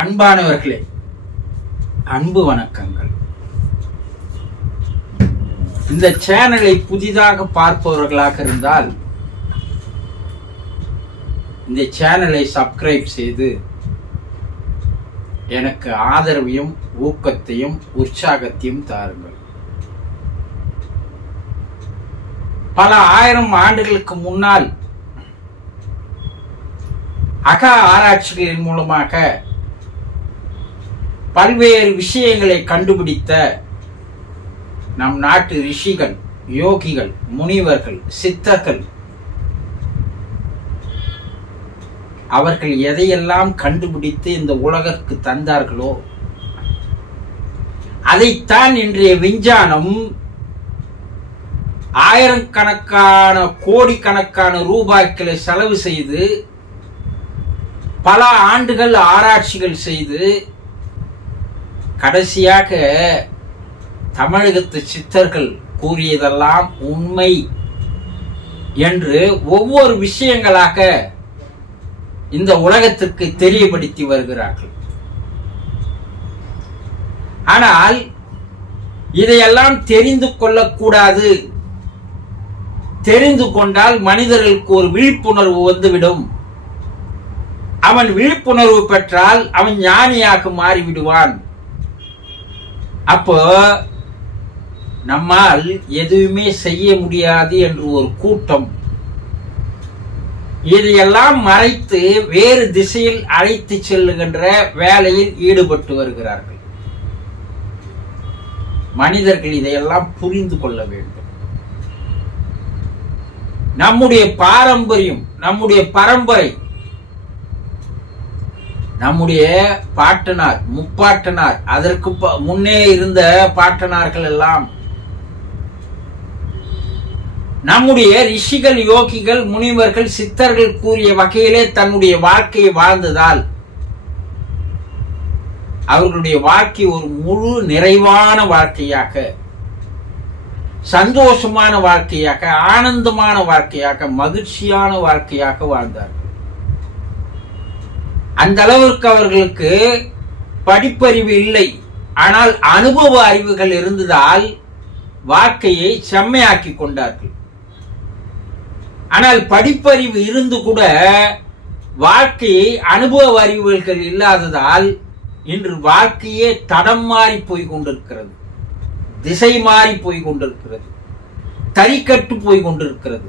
அன்பானவர்களே, அன்பு வணக்கங்கள். இந்த சேனலை புதிதாக பார்ப்பவர்களாக இருந்தால் இந்த சேனலை சப்ஸ்கிரைப் செய்து எனக்கு ஆதரவையும் ஊக்கத்தையும் உற்சாகத்தையும் தாருங்கள். பல ஆயிரம் ஆண்டுகளுக்கு முன்னால் அக ஆராய்ச்சிகளின் மூலமாக பல்வேறு விஷயங்களை கண்டுபிடித்த நம் நாட்டு ரிஷிகள், யோகிகள், முனிவர்கள், சித்தர்கள் அவர்கள் எதையெல்லாம் கண்டுபிடித்து இந்த உலகிற்கு தந்தார்களோ அதைத்தான் இன்றைய விஞ்ஞானம் ஆயிரக்கணக்கான கோடிக்கணக்கான ரூபாய்களை செலவு செய்து பல ஆண்டுகள் ஆராய்ச்சிகள் செய்து கடைசியாக தமிழகத்து சித்தர்கள் கூறியதெல்லாம் உண்மை என்று ஒவ்வொரு விஷயங்களாக இந்த உலகத்திற்கு தெரியப்படுத்தி வருகிறார்கள். ஆனால் இதையெல்லாம் தெரிந்து கொள்ளக்கூடாது. தெரிந்து கொண்டால் மனிதர்களுக்கு ஒரு விழிப்புணர்வு வந்துவிடும். அவன் விழிப்புணர்வு பெற்றால் அவன் ஞானியாக மாறிவிடுவான். அப்போ நம்மால் எதுவுமே செய்ய முடியாது என்று ஒரு கூட்டம் இதையெல்லாம் மறைத்து வேறு திசையில் அழைத்து செல்லுகின்ற வேலையில் ஈடுபட்டு வருகிறார்கள். மனிதர்கள் இதையெல்லாம் புரிந்து கொள்ள வேண்டும். நம்முடைய பாரம்பரியம், நம்முடைய பரம்பரை, நம்முடைய பாட்டனார், முப்பாட்டனார், அதற்கு முன்னே இருந்த பாட்டனார்கள் எல்லாம் நம்முடைய ரிஷிகள், யோகிகள், முனிவர்கள், சித்தர்கள் கூறிய வகையிலே தன்னுடைய வாழ்க்கையை வாழ்ந்ததால் அவர்களுடைய வாழ்க்கை ஒரு முழு நிறைவான வாழ்க்கையாக, சந்தோஷமான வாழ்க்கையாக, ஆனந்தமான வாழ்க்கையாக, மகிழ்ச்சியான வாழ்க்கையாக வாழ்ந்தார்கள். அந்த அளவிற்கு அவர்களுக்கு படிப்பறிவு இல்லை, ஆனால் அனுபவ அறிவுகள் இருந்ததால் வாழ்க்கையை செம்மையாக்கி கொண்டார்கள். ஆனால் படிப்பறிவு இருந்து கூட வாழ்க்கையை அனுபவ அறிவுகள் இல்லாததால் இன்று வாழ்க்கையே தடம் மாறி போய் கொண்டிருக்கிறது, திசை மாறி போய் கொண்டிருக்கிறது, தறிக்கட்டு போய் கொண்டிருக்கிறது.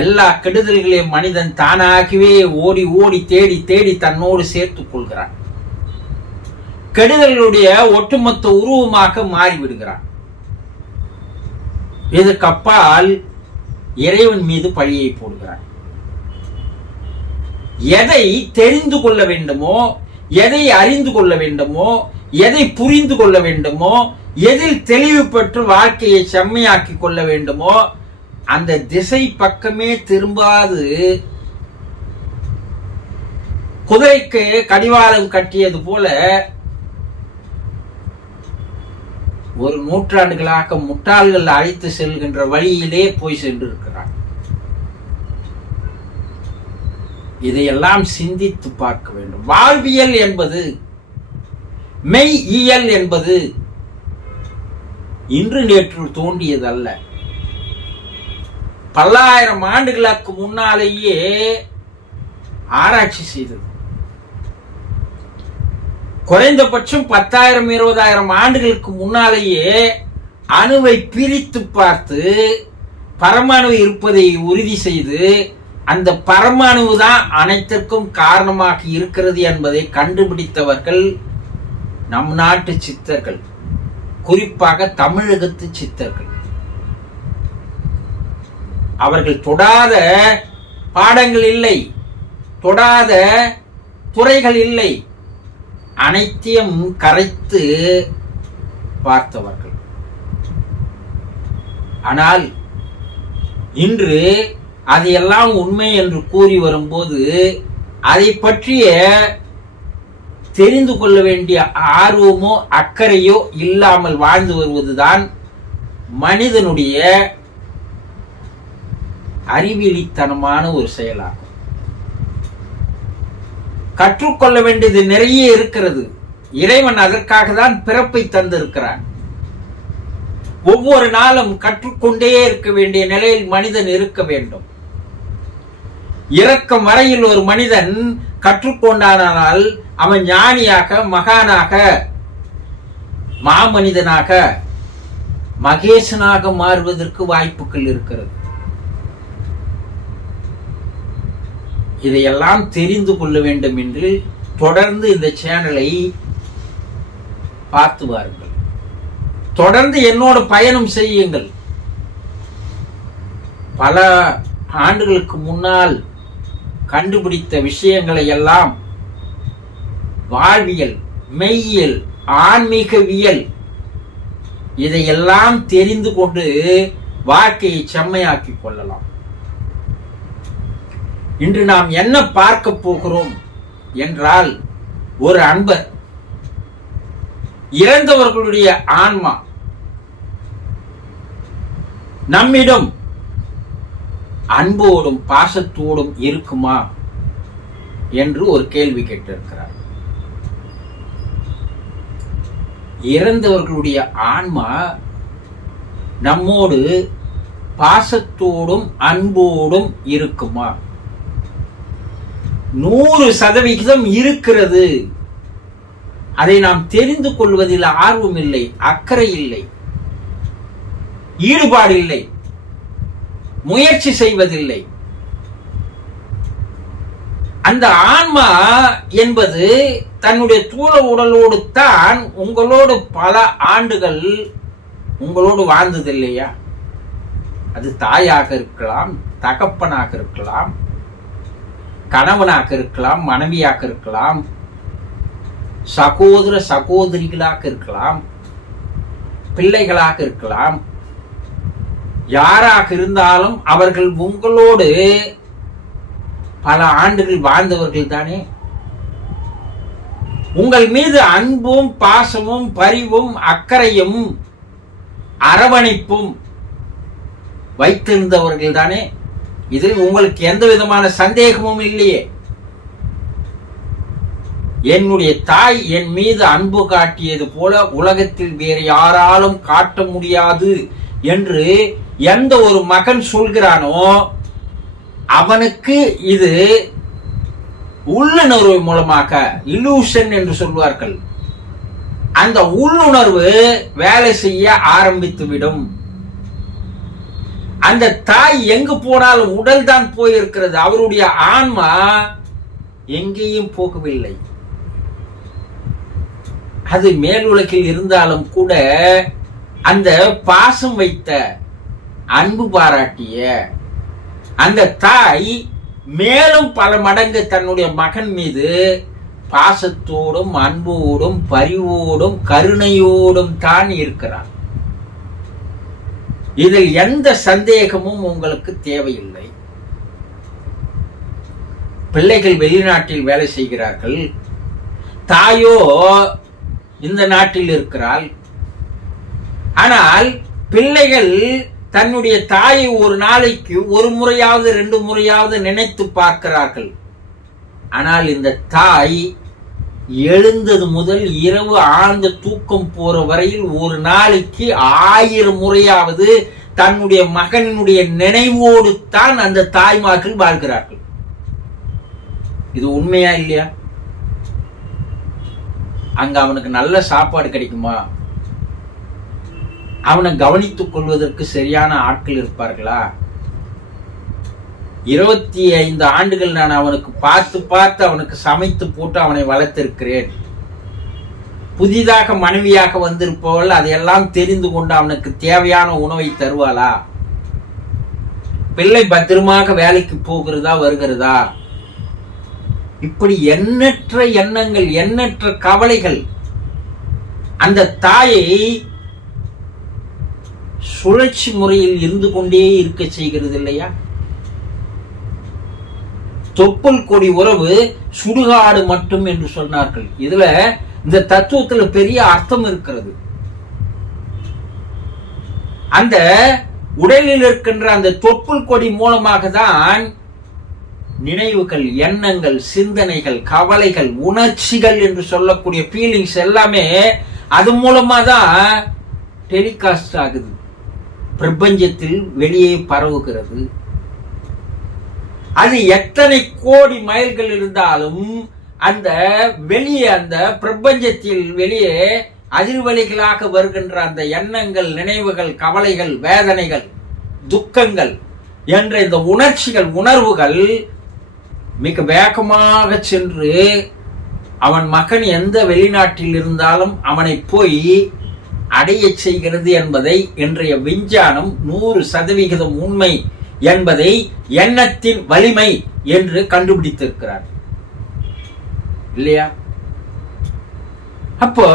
எல்லா கெடுதல்களையும் மனிதன் தானாகவே ஓடி ஓடி தேடி தேடி தன்னோடு சேர்த்துக் கொள்கிறான். கெடுதலுடைய ஒட்டுமொத்த உருவமாக மாறிவிடுகிறான். இதற்கு அப்பால் இறைவன் மீது பழியை போடுகிறான். எதை தெரிந்து கொள்ள வேண்டுமோ, எதை அறிந்து கொள்ள வேண்டுமோ, எதை புரிந்து கொள்ள வேண்டுமோ, எதில் தெளிவு பெற்று வாழ்க்கையை செம்மையாக்கி கொள்ள வேண்டுமோ அந்த திசை பக்கமே திரும்பாது குதிரைக்கு கடிவாளம் கட்டியது போல ஒரு நூற்றாண்டுகளாக முட்டாள்கள் அழைத்து செல்கின்ற வழியிலே போய் சென்றிருக்கிறார். இதையெல்லாம் சிந்தித்து பார்க்க வேண்டும். வாழ்வியல் என்பது, மெய்யியல் என்பது இன்று நேற்று தோன்றியதல்ல. பல்லாயிரம் ஆண்டுகளுக்கு முன்னாலேயே ஆராய்ச்சி செய்தது. குறைந்தபட்சம் 10,000 20,000 ஆண்டுகளுக்கு முன்னாலேயே அணுவை பிரித்து பார்த்து பரமாணு இருப்பதை உறுதி செய்து அந்த பரமாணு தான் அனைத்திற்கும் காரணமாக இருக்கிறது என்பதை கண்டுபிடித்தவர்கள் நம் நாட்டு சித்தர்கள், குறிப்பாக தமிழகத்து சித்தர்கள். அவர்கள் தொடாத பாடங்கள் இல்லை, தொடாத துறைகள் இல்லை, அனைத்தையும் கரைத்து பார்த்தவர்கள். ஆனால் இன்று அதையெல்லாம் உண்மை என்று கூறி வரும்போது அதை பற்றிய தெரிந்து கொள்ள வேண்டிய ஆர்வமோ அக்கறையோ இல்லாமல் வாழ்ந்து வருவதுதான் மனிதனுடைய அறிவியலித்தனமான ஒரு செயலாகும். கற்றுக்கொள்ள வேண்டியது நிறைய இருக்கிறது. இறைவன் அதற்காக தான் பிறப்பை தந்திருக்கிறான். ஒவ்வொரு நாளும் கற்றுக்கொண்டே இருக்க வேண்டிய நிலையில் மனிதன் இருக்க வேண்டும். இறக்கும் வரையில் ஒரு மனிதன் கற்றுக்கொண்டானால் அவன் ஞானியாக, மகானாக, மாமனிதனாக, மகேசனாக மாறுவதற்கு வாய்ப்புகள் இருக்கிறது. இதையெல்லாம் தெரிந்து கொள்ள வேண்டும் என்று தொடர்ந்து இந்த சேனலை பார்த்து வாருங்கள். தொடர்ந்து என்னோட பயணம் செய்யுங்கள். பல ஆண்டுகளுக்கு முன்னால் கண்டுபிடித்த விஷயங்களை எல்லாம் வாழ்வியல், மெய்யியல், ஆன்மீகவியல் இதையெல்லாம் தெரிந்து கொண்டு வாழ்க்கையை செம்மையாக்கிக் கொள்ளலாம். இன்று நாம் என்ன பார்க்க போகிறோம் என்றால், ஒரு அன்பர், இறந்தவர்களுடைய ஆன்மா நம்மிடம் அன்போடும் பாசத்தோடும் இருக்குமா என்று ஒரு கேள்வி கேட்டிருக்கிறார். இறந்தவர்களுடைய ஆன்மா நம்மோடு பாசத்தோடும் அன்போடும் இருக்குமா? 100% இருக்கிறது. அதை நாம் தெரிந்து கொள்வதில் ஆர்வம் இல்லை, அக்கறை இல்லை, ஈடுபாடு இல்லை, முயற்சி செய்வதில்லை. அந்த ஆன்மா என்பது தன்னுடைய தூள உடலோடு தான் உங்களோடு பல ஆண்டுகள் உங்களோடு வாழ்ந்தது இல்லையா? அது தாயாக இருக்கலாம், தகப்பனாக இருக்கலாம், கணவனாக இருக்கலாம், மனைவியாக இருக்கலாம், சகோதர சகோதரிகளாக இருக்கலாம், பிள்ளைகளாக இருக்கலாம். யாராக இருந்தாலும் அவர்கள் உங்களோடு பல ஆண்டுகள் வாழ்ந்தவர்கள் தானே. உங்கள் மீது அன்பும் பாசமும் பரிவும் அக்கறையும் அரவணைப்பும் வைத்திருந்தவர்கள் தானே. இதில் உங்களுக்கு எந்த விதமான சந்தேகமும் இல்லையே. என்னுடைய தாய் என் மீது அன்பு காட்டியது போல உலகத்தில் வேறு யாராலும் காட்ட முடியாது என்று எந்த ஒரு மகன் சொல்கிறானோ அவனுக்கு இது உள்ளுணர்வு மூலமாக, இலூஷன் என்று சொல்வார்கள், அந்த உள்ளுணர்வு வேலை செய்ய ஆரம்பித்துவிடும். அந்த தாய் எங்கு போனாலும் உடல் தான் போயிருக்கிறது, அவருடைய ஆன்மா எங்கேயும் போகவில்லை. அது மேலுலகில் இருந்தாலும் கூட அந்த பாசம் வைத்த, அன்பு பாராட்டிய அந்த தாய் மேலும் பல மடங்கு தன்னுடைய மகன் மீது பாசத்தோடும் அன்போடும் பரிவோடும் கருணையோடும் தான் இருக்கிறார். இதில் எந்த சந்தேகமும் உங்களுக்கு தேவையில்லை. பிள்ளைகள் வெளிநாட்டில் வேலை செய்கிறார்கள், தாயோ இந்த நாட்டில் இருக்கிறாள். ஆனால் பிள்ளைகள் தன்னுடைய தாயை ஒரு நாளைக்கு ஒரு முறையாவது 2 முறையாவது நினைத்து பார்க்கிறார்கள். ஆனால் இந்த தாய் எழுந்தது முதல் இரவு ஆழ்ந்த தூக்கம் போற வரையில் ஒரு நாளைக்கு 1000 முறையாவது தன்னுடைய மகனுடைய நினைவோடு தான் அந்த தாய்மார்கள் வாழ்கிறார்கள். இது உண்மையா இல்லையா? அங்க அவனுக்கு நல்ல சாப்பாடு கிடைக்குமா? அவனை கவனித்துக் கொள்வதற்கு சரியான ஆட்கள் இருப்பார்களா? 25 ஆண்டுகள் நான் அவனுக்கு பார்த்து பார்த்து அவனுக்கு சமைத்து போட்டு அவனை வளர்த்திருக்கிறேன். புதிதாக மனைவியாக வந்திருப்பவள் அதையெல்லாம் தெரிந்து கொண்டு அவனுக்கு தேவையான உணவை தருவாளா? பிள்ளை பத்திரமாக வேலைக்கு போகிறதா வருகிறதா? இப்படி எண்ணற்ற எண்ணங்கள், எண்ணற்ற கவலைகள் அந்த தாயை சுழற்சி முறையில் இருந்து கொண்டே இருக்க செய்கிறது இல்லையா? தொப்புள் கொடி உறவு சுடுகாடு மட்டும் என்று சொன்னார்கள். இதுல இந்த தத்துவத்துல பெரிய அர்த்தம் இருக்கிறது. அந்த உடலில் இருக்கின்ற அந்த தொப்புள் கொடி மூலமாக தான் நினைவுகள், எண்ணங்கள், சிந்தனைகள், கவலைகள், உணர்ச்சிகள் என்று சொல்லக்கூடிய ஃபீலிங்ஸ் எல்லாமே அது மூலமா தான் டெலிகாஸ்ட் ஆகுது, பிரபஞ்சத்தில் வெளியே பரவுகிறது. அது எத்தனை கோடி மைல்கள் இருந்தாலும் அந்த வெளியே, அந்த பிரபஞ்சத்தில் வெளியே அதிர்வலைகளாக வருகின்ற அந்த எண்ணங்கள், நினைவுகள், கவலைகள், வேதனைகள், துக்கங்கள் என்ற இந்த உணர்ச்சிகள், உணர்வுகள் மிக வேகமாக சென்று அவன் மகன் எந்த வெளிநாட்டில் இருந்தாலும் அவனை போய் அடைய செய்கிறது என்பதை இன்றைய விஞ்ஞானம் 100% உண்மை என்பதை எண்ணத்தின் வலிமை என்று கண்டுபிடித்திருக்கிறார் இல்லையா? அப்போ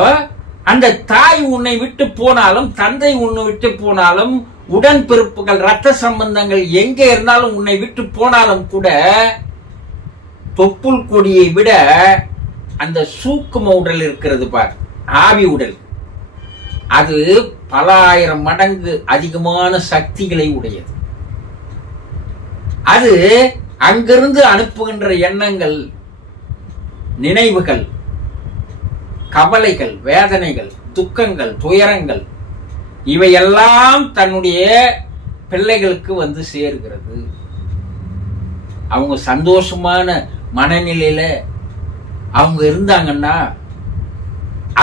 அந்த தாய் உன்னை விட்டு போனாலும், தந்தை உன்னை விட்டு போனாலும், உடன்பிறப்புகள், ரத்த சம்பந்தங்கள் எங்கே இருந்தாலும் உன்னை விட்டு போனாலும் கூட தொப்புள் கொடியை விட அந்த சூக்கும உடல் இருக்கிறது பார், ஆவி உடல், அது பல ஆயிரம் மடங்கு அதிகமான சக்திகளை உடையது. அது அங்கிருந்து அனுப்புகின்ற எண்ணங்கள், நினைவுகள், கவலைகள், வேதனைகள், துக்கங்கள், துயரங்கள் இவையெல்லாம் தன்னுடைய பிள்ளைகளுக்கு வந்து சேர்கிறது. அவங்க சந்தோஷமான மனநிலையில அவங்க இருந்தாங்கன்னா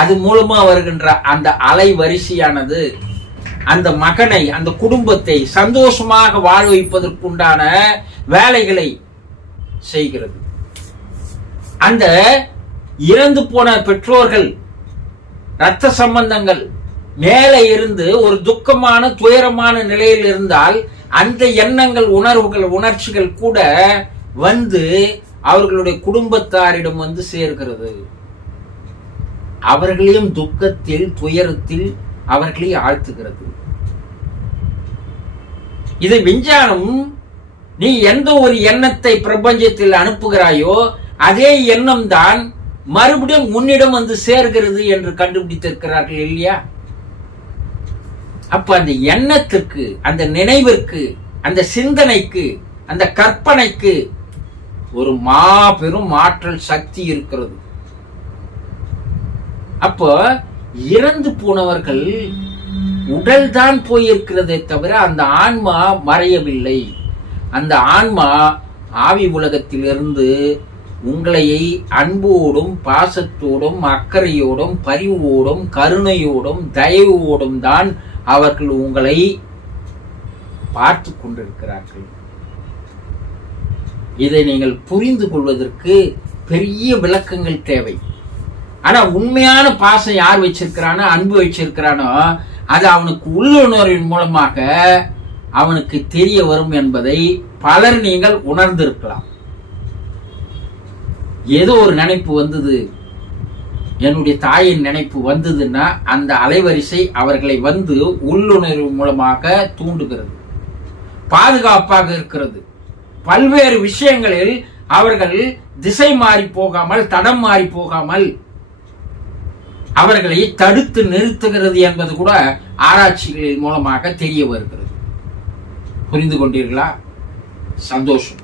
அது மூலமா வருகின்ற அந்த அலை வரிசையானது அந்த மகனை, அந்த குடும்பத்தை சந்தோஷமாக வாழ வைப்பதற்குண்டான வேலைகளை செய்கிறது. அந்த இறந்து போன பெற்றோர்கள், இரத்த சம்பந்தங்கள் மேலே இருந்து ஒரு துக்கமான, துயரமான நிலையில் இருந்தால் அந்த எண்ணங்கள், உணர்வுகள், உணர்ச்சிகள் கூட வந்து அவர்களுடைய குடும்பத்தாரிடம் வந்து சேர்கிறது. அவர்களையும் துக்கத்தில், துயரத்தில் அவர்களை ஆழ்த்துகிறது. இது விஞ்ஞானம். நீ எந்த ஒரு எண்ணத்தை பிரபஞ்சத்தில் அனுப்புகிறாயோ அதே எண்ணம் தான் மறுபடியும் உன்னிடம் வந்து சேர்கிறது என்று கண்டுபிடித்திருக்கிறார்கள் இல்லையா? அப்ப அந்த எண்ணத்திற்கு, அந்த நினைவிற்கு, அந்த சிந்தனைக்கு, அந்த கற்பனைக்கு ஒரு மாபெரும் ஆற்றல் சக்தி இருக்கிறது. அப்போ இறந்து போனவர்கள் உடல் தான் போயிருக்கிறதே தவிர அந்த ஆன்மா மறையவில்லை. அந்த ஆன்மா ஆவி உலகத்திலிருந்து உங்களை அன்போடும், பாசத்தோடும், அக்கறையோடும், பரிவோடும், கருணையோடும், தயவோடும் தான் அவர்கள் உங்களை பார்த்து கொண்டிருக்கிறார்கள். இதை நீங்கள் புரிந்து கொள்வதற்கு பெரிய விளக்கங்கள் தேவை. ஆனா உண்மையான பாசம் யார் வச்சிருக்கிறானோ, அன்பு வச்சிருக்கிறானோ, அது அவனுக்கு உள்ளுணர்வின் மூலமாக அவனுக்கு தெரிய வரும் என்பதை பலர் நீங்கள் உணர்ந்திருக்கலாம். ஏதோ ஒரு நினைப்பு வந்தது, என்னுடைய தாயின் நினைப்பு வந்ததுன்னா அந்த அலைவரிசை அவர்களை வந்து உள்ளுணர்வு மூலமாக தூண்டுகிறது, பாதுகாப்பாக இருக்கிறது. பல்வேறு விஷயங்களில் அவர்கள் திசை மாறி போகாமல், தடம் மாறி போகாமல் அவர்களை தடுத்து நிறுத்துகிறது என்பது கூட ஆராய்ச்சிகளின் மூலமாக தெரிய வருகிறது. புரிந்து கொண்டீர்களா? சந்தோஷம்.